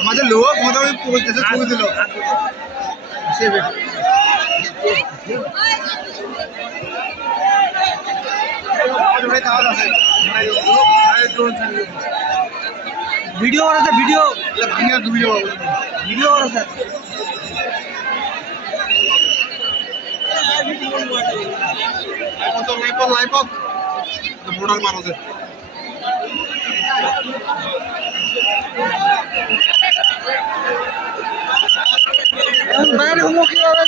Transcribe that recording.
আমাদের লোক মোটামুটি পৌঁছেছে ছবি দিল ভিডিও আছে ভিডিও ভাঙিয়া ভিডিও ভিডিও আছে লাইভ প্রোডাক্ট মানুষ বাইরে হুমকি হবে